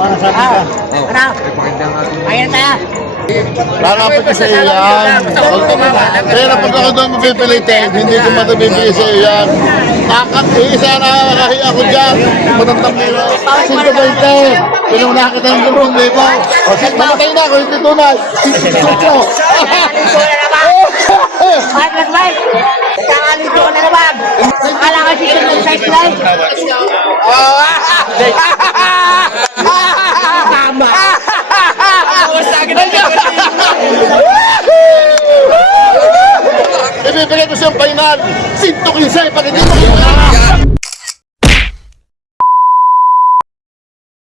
Ano? Ayun tayo. Lalapit ko sa iyo yan. Kaya pag ako doon mapipilitin, hindi ko matabibigay sa iyo yan. Isa na nakahiya ako dyan. Matantang nila. 120. Pinuna kita ng 2,000. O, mamatay na ako, hindi tunay. Sutro. Ay, Black Kakalito ko na naman. Akala ko si King ng size life. Tama. Ibibigay ko siyang final. 115 pag hindi mo kinuha.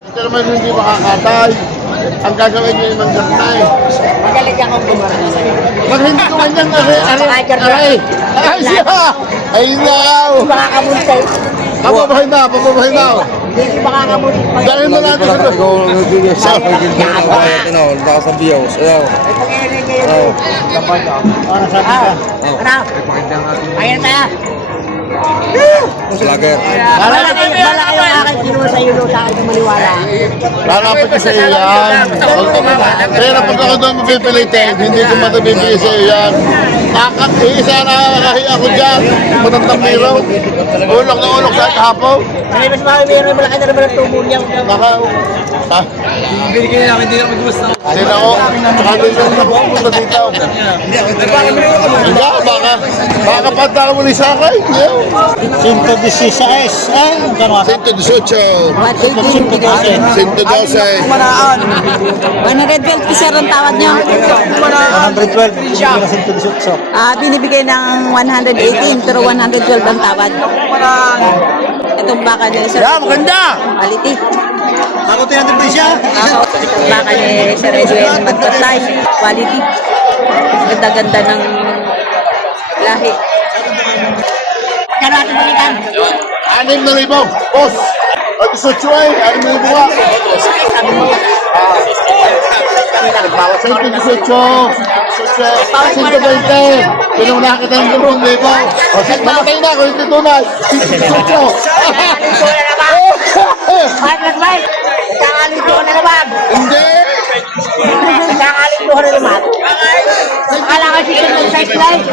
Ito naman hindi makakatay. Ang gagawin niya yung manggantay. Magaling akong bumarang sa'yo. Pag hindi ko man yan, ay siya! Ay nakaw! Makakamuntay. Papabahay na, papabahay na. Hindi makakamuntay. Dahil mo natin sa Ikaw ang nagbigay sa akin. Nakasabiyaw. Ayaw. Ayaw. Ano? Ayun tayo. Slager. Malaki yung aking kinuha sa iyo sa akin maniwala. lalapit ko sa iyo yan. Kaya pag ako doon mapipilitin, hindi ko matabibigay sa iyo yan. Isa na nakahiya ako dyan. Matantang nila. Ulok na ulok sa hapon. Kasi mas mayroon malaki na naman ang tubo niya. Ha? Binigyan namin, hindi namin gusto. Hindi na ako. Saka din lang napupunta dito. Hindi, baka pata mo ni Sakay. 116 118. 112. 112 sir ang tawad nyo. 112 Binibigay ng 118 pero 112 ang tawad. Itong baka nila sir. Yeah, maganda! Quality. Ako 300 siya. Itong baka ni Sir Edwin Magpatay. Quality. Ganda-ganda ng lahi. Kano ating balikan? 6,000. Boss! At isa chuay, 6,000 nga. Nagbawas sa 18. 120. Pinuna kita ng 2,000. O, mamatay na ako, hindi tunay. Sutro. Ay, Black Kakalito ko na naman. Hindi! Kakalito ko na naman. Akala ko si King ng size life.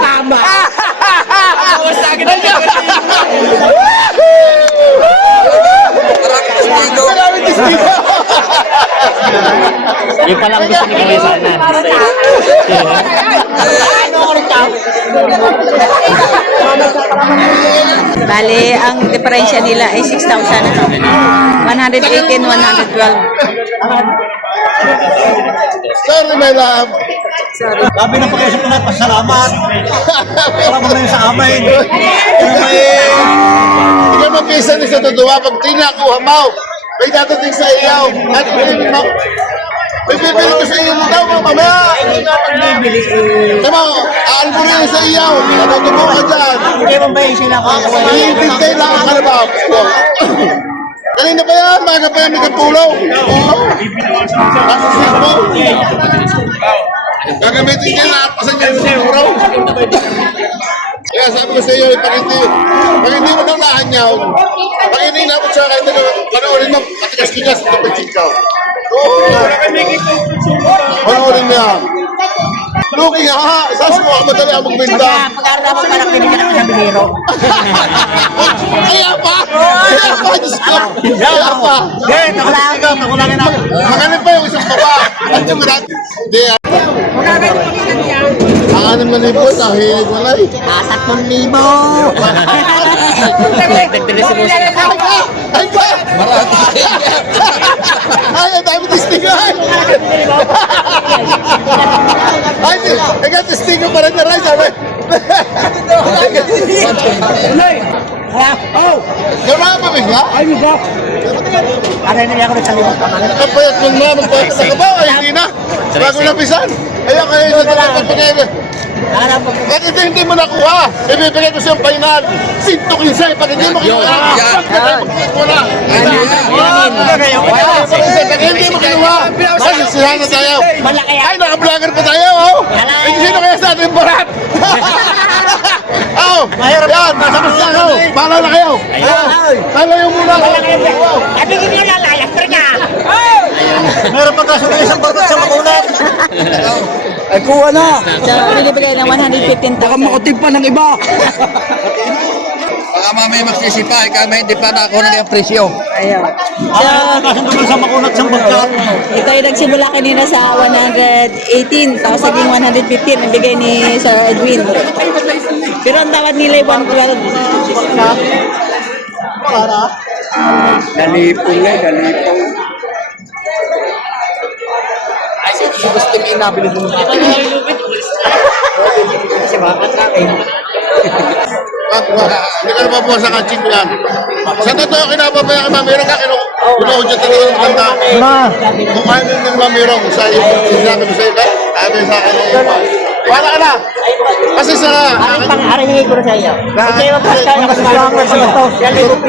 Tama. Maraming testigo! Yung palang gusto ni Kuya sana. Ano ko rin tao? Bale, ang diferensya nila ay 6,000. 118, 112. Sorry, my love. Sabi ng pag-iisip na pasalamat. Para mo na sa amin. Hindi ka mapisa ni sa tutuwa. Pag tinakuha mo, may dadating sa iyaw. At may bibili ko sa iyo mo daw, mamaya. Tama, aalburin sa iyaw. Natutubo ka dyan. Hindi mo ba yung sila ko? Hintay lang ang kalabab. Kanina pa yan, maga pa yan, may kapulaw. Nasa mo. Gagamitin niya, nakapasan niya sa siguro. Kaya sabi ko sa iyo, pag hindi mo daw nahanyaw, pag hindi inabot siya, kahit panoorin mo, matigas-tigas, kapag ka. Panoorin mo yan. Luki nga ha, sabi mo, madali ang magbinta. Pag-aaral naman parang pinigyan ako sa bilero. Kaya pa! Diyos ko! Kaya pa! Magaling pa yung isang baba. At yung rat. Hindi. Ang 6,000, ang hilig walay. 3,000. Ay ba? Ay, ang dami testigo. Ay, ikaw testigo pa rin na rin. Sabi. Gano'n ba bigla? Ay, bigo. Aray na niya ako nagsalimot pa man. Kapayat mo na, magpapit sa kabaw. Ay, hindi na. Bago na pisan. Kaya kayo sa talagang pagpagay. Bakit hindi mo nakuha? Ibibigay ko siyang final. 115 pag hindi mo kinuha. Wala. Hindi mo kinuha. Masisihan na tayo. Ay, naka-vlogger pa tayo. Sino kaya sa ating barat? Oh, yan, nasa basta ako. Bahala na kayo. Lalayo muna ako. Sabi ko nyo lalayas pa niya. Meron pa kaso ng isang bagat sa makunat. Ay, kuha na. So, binibigay ng 115,000. Baka makutip pa ng iba. Baka mamaya magsisipa, kami hindi pa nakuha ng yung presyo. Ayun. So, kaso naman sa makunat sa bagat. Ito ay nagsimula kanina sa 118, tapos naging 115, nabigay ni Sir Edwin. Pero ang tawad nila ay 112. Galipong nga, galipong. Ay, gusto yung inabili mo. Hindi ka naman po sa kaching yan. Sa totoo, kinababayan kay Mamirong ka, kinuha dyan talaga ng tanda. Kung ayaw din ng Mamirong, sa iyo, sinabi ko sa iyo, sabi sa akin, wala ka na. Kasi sa Pang-aringin ko na sa iyo. Kasi yung pagkain ako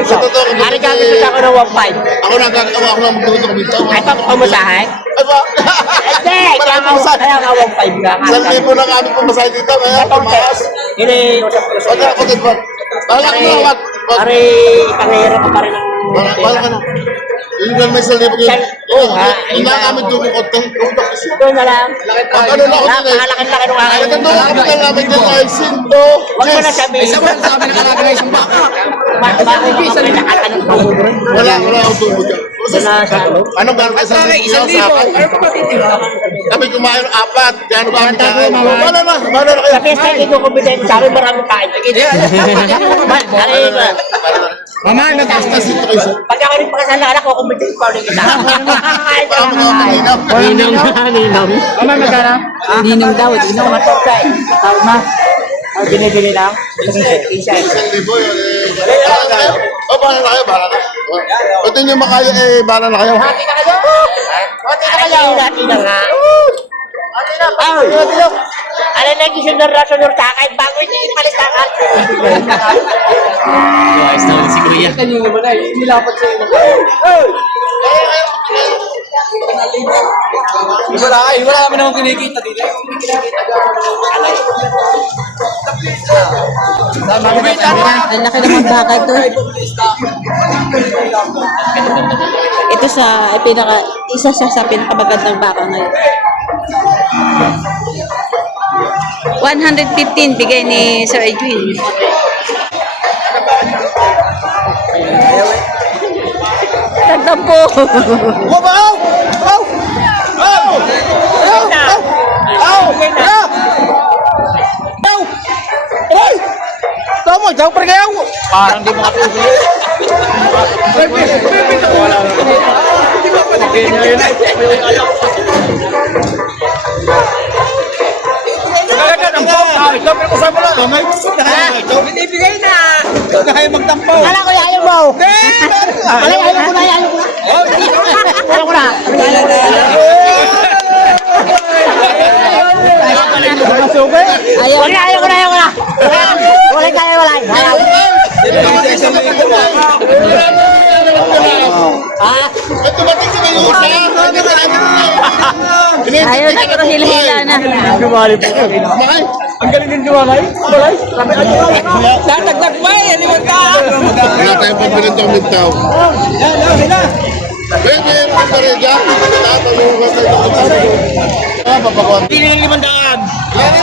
sa totoo, kung Ari gamit ko sa ako ng 1.5. ako nagkakawa ako ng magtutok dito. Ay, pamasahe? Ay ba? Hindi, kaya nga 1.5 ka. Isang libo na kami pumasahe dito, kaya tumaas. Hindi, Wag na, kapatid ba? Bahala ka na, wag. Ari, pangahirap ko pa rin ng... Bahala ka na. Yung lang may 1,000 kayo. Oo, ha? Hindi na kami dumukot ng tutok. Doon na lang. Ano na ako din eh. Napakalaki-laki nung akin. Ito na kami na namin din ay Sinto. Huwag mo na sabihin. Isa mo lang sabi na kalagay na isang baka. Bakit hindi sa nakatanong ko? Wala akong tumod dyan. Wala sa ano? Anong gano'n ka sa Isang libo libo. sa akin? Ano pa matitira? Kami kumain 4. Gano'n ba kami kain? Wala na. Wala na kayo. Sa fiesta, hindi ko kumpitin. Sabi maraming kain. Mama, nag-asta Sinto kayo. Pag ako rin pakasal na anak ko, kumpitin ko rin kita. Para mo naman maninaw. Mama, magkana? Ninong daw, ninong. Matokay. Tawag na. Ang binibili lang. Isa. 1,000 yun eh. Bahala na kayo. O, bahala na kayo. Bahala na. Pati nyo makaya eh. Bahala na kayo. Hati na kayo! Hati na kayo! Hati na nga. Hati na pa! Ano na gisunod na sunod sa akin bago hindi palis sa akin. Ayos naman si Kuya. Kanina mo na, nilapad sa inyo. Wala kami naman kinikita dito. Ang laki naman baka ito. Ito sa isa siya sa pinakamagandang baka ngayon. 115 bigay ni Sir Edwin. Tagdam po. Wow! Oh! Oh! Oy! Tama, daw pa kayo. Parang di makatulog. Binibigay na! Kaya magtampaw. Kala ko ayaw mo! Ayaw ko na, ayaw ko na! Ayaw ko na! Ayaw. Ayaw ko na, ayaw ko na! Wala kaya, wala. Ito batik sa may usa. Ayaw na, pero hila-hila na. Makay. Ang galing din dumalay. Dumalay. Tatagdag pa eh. Limang ka. Wala tayong pambilin ng mintaw. Pwede yung pambilin dyan. Papakuan.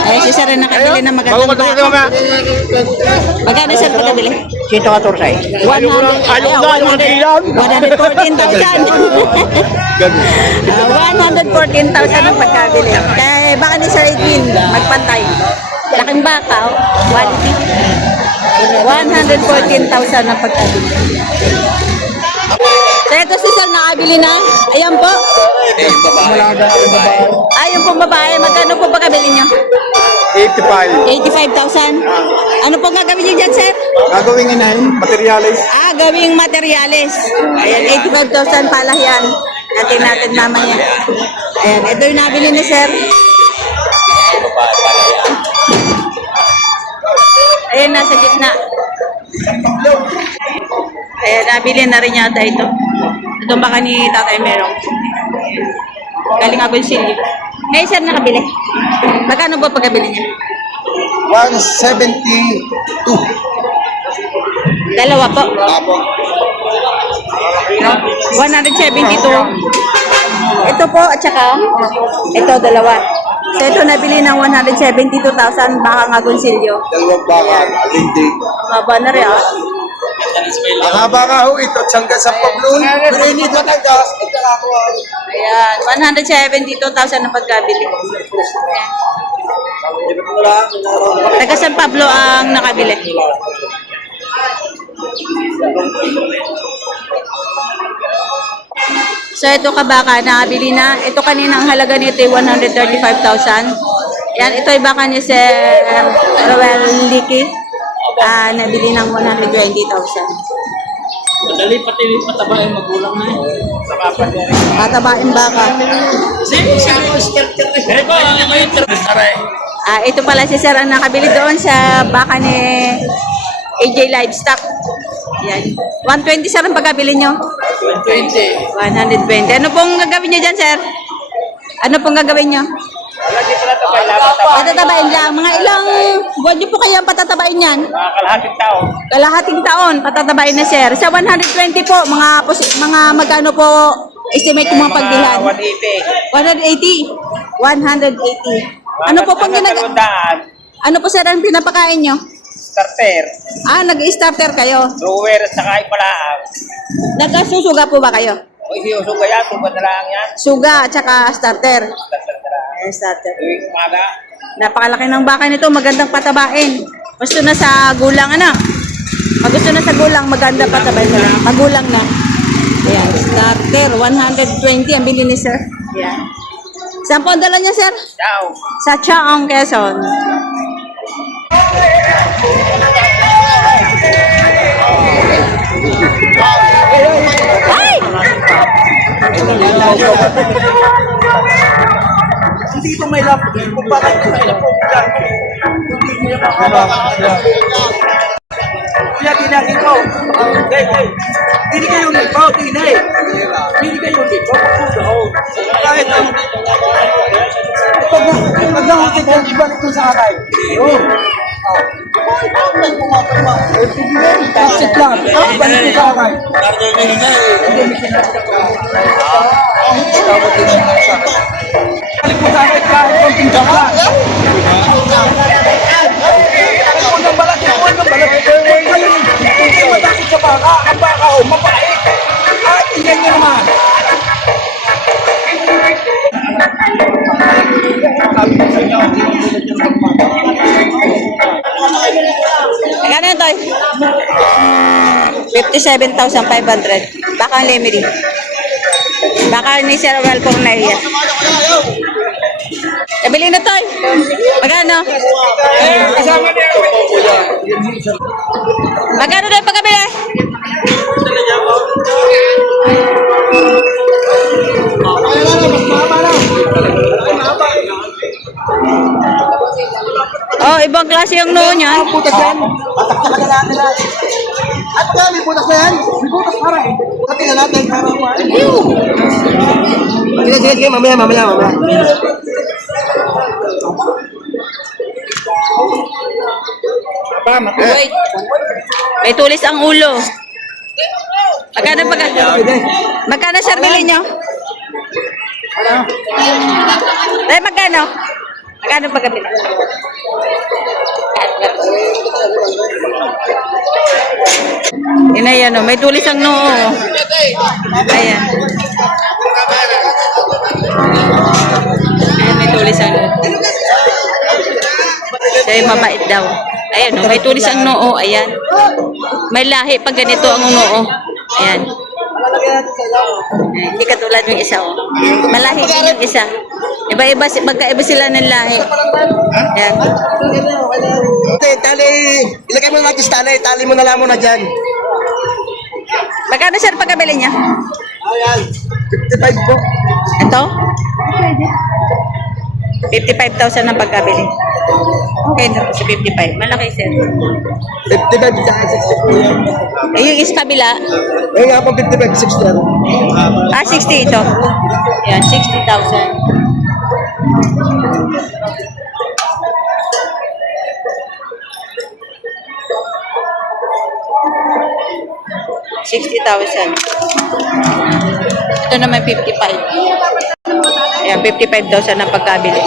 Ay, si Sir na nakabili ng magandang baka. Magkano Sir pagkabili? 114. 100. Ayaw, 114,000. 114,000 ang pagkabili. Kaya baka ni Sir Edwin magpantay. Laking baka, oh. Quality. 114,000 ang pagkabili. So ito si Sir nakabili na. Ayan po. Ayun po babae. Magkano po ba kabili nyo? 85. 85,000. Ano po gagawin nyo dyan, Sir? Gagawin inahin. Materialis. Gawing materyales. Ayan, 85,000 pala yan. Natin mamaya. Ayan, ito yung nabili ni Sir. Ayan, nasa gitna. Ayan, nabili na rin yata ito. Ito baka ni Tatay Merong. Galing Agoncillo. Ngayon, Sir, nakabili. Magkano ba pagkabili niya? 172. Dalawa po. Apo. 172. Ito po, at saka, ito, dalawa. So, ito nabili ng 172,000 baka agonsilyo. Dalawang baka. Hindi. Maba na rin, ah. Ang haba nga ho ito. Tsangga sa Pablon. Pirini Batangas. Ayan, 172,000 ang pagkabili. Taga San Pablo ang nakabili. So ito kabaka, nakabili na. Ito kanina ang halaga nito ay 135,000. Yan, ito ay baka ni Sir Roel Licky. Nabili ng 120,000. Madali pati pataba yung magulang na eh. Sa kapan niya rin. Patabain baka. Pero po, ano ba yung aray? Ito pala si Sir ang nakabili doon sa baka ni AJ Livestock. Yan. 120 sir ang pagkabili nyo? 120. 120. Ano pong gagawin nyo dyan, sir? Ano pong gagawin nyo? Wala dito na tabay lang. Patatabain lang. Mga ilang buwan nyo po kaya patatabain yan? Mga kalahating tao. Kalahating taon, patatabain na, sir. Sa 120 po, mga magkano po estimate yung mga pagbilhan? 180. 180. Ano po pong Daan. Ano po, sir, ang pinapakain nyo? Starter. Nag-starter kayo. Drawer at saka ipalaang. Nagkasusuga po ba kayo? O isiusuga yan. Tugad na lang yan. Suga at saka starter. Starter na lang. Starter. Tuwing umaga. Napakalaki ng baka nito, magandang patabain. Gusto na sa gulang, ano? Pag gusto na sa gulang, maganda patabain na lang. Pagulang na. Ayan, starter, 120 ang bili ni sir. Ayan. Saan po ang dala niya, sir? Ciao. Sa Chaong, Quezon. Ay! Hindi ko may lap. Kung bakit ko may lap. Kuya, tinagin ko. Hindi kayo nito, tinay. Hindi kayo nito. Kahit ang... Pag nangusik yan, ibalik ko sa akay. Sit lang. Ibalik ko sa akay. Balik mo sa akin kahit konting baka. Huwag ng balat, huwag ng balat. Hindi matakot sa baka. Ang baka o, mapait. At tingnan niyo naman. Magkano yun, Toy? 57,500. Baka ang Lemery. Baka ni Sir Roel Cornelia. Nabili na, Toy. Magkano? Magkano na yung pagkabili? Oh, ibang klase yung noo niya. Putas yan. Patak talaga natin yan. At nga, may putas na yan. May putas para eh. Pati na natin. Sige, mamaya. Wait. May tulis ang ulo. Magkano sir bili nyo? Magkano? Magkano pagkabili? Yan o, may tulis ang noo. Ayan. Ayan, may tulis ang noo. Sa'yo mabait daw. Ayan o, may tulis ang noo. Ayan. May lahi pag ganito ang noo. Ayan. Hindi katulad yung isa o. Malahi din yung isa. Iba-iba, magkaiba sila ng lahi. Ayan. Tali, ilagay mo na natin sa tali mo na lang muna dyan. Magkano sir pagkabili niya? Ayan, 55 po. Ito? 55,000 ang pagkabili. Okay na po, 55. Malaki sir. 55 sa 60 po yan. Yung is kabila, Ayun nga po, 55, 60 yan. 60 ito. Yan, 60,000. 60,000. Ito naman 55. Ayan, 55,000 ang pagkabili.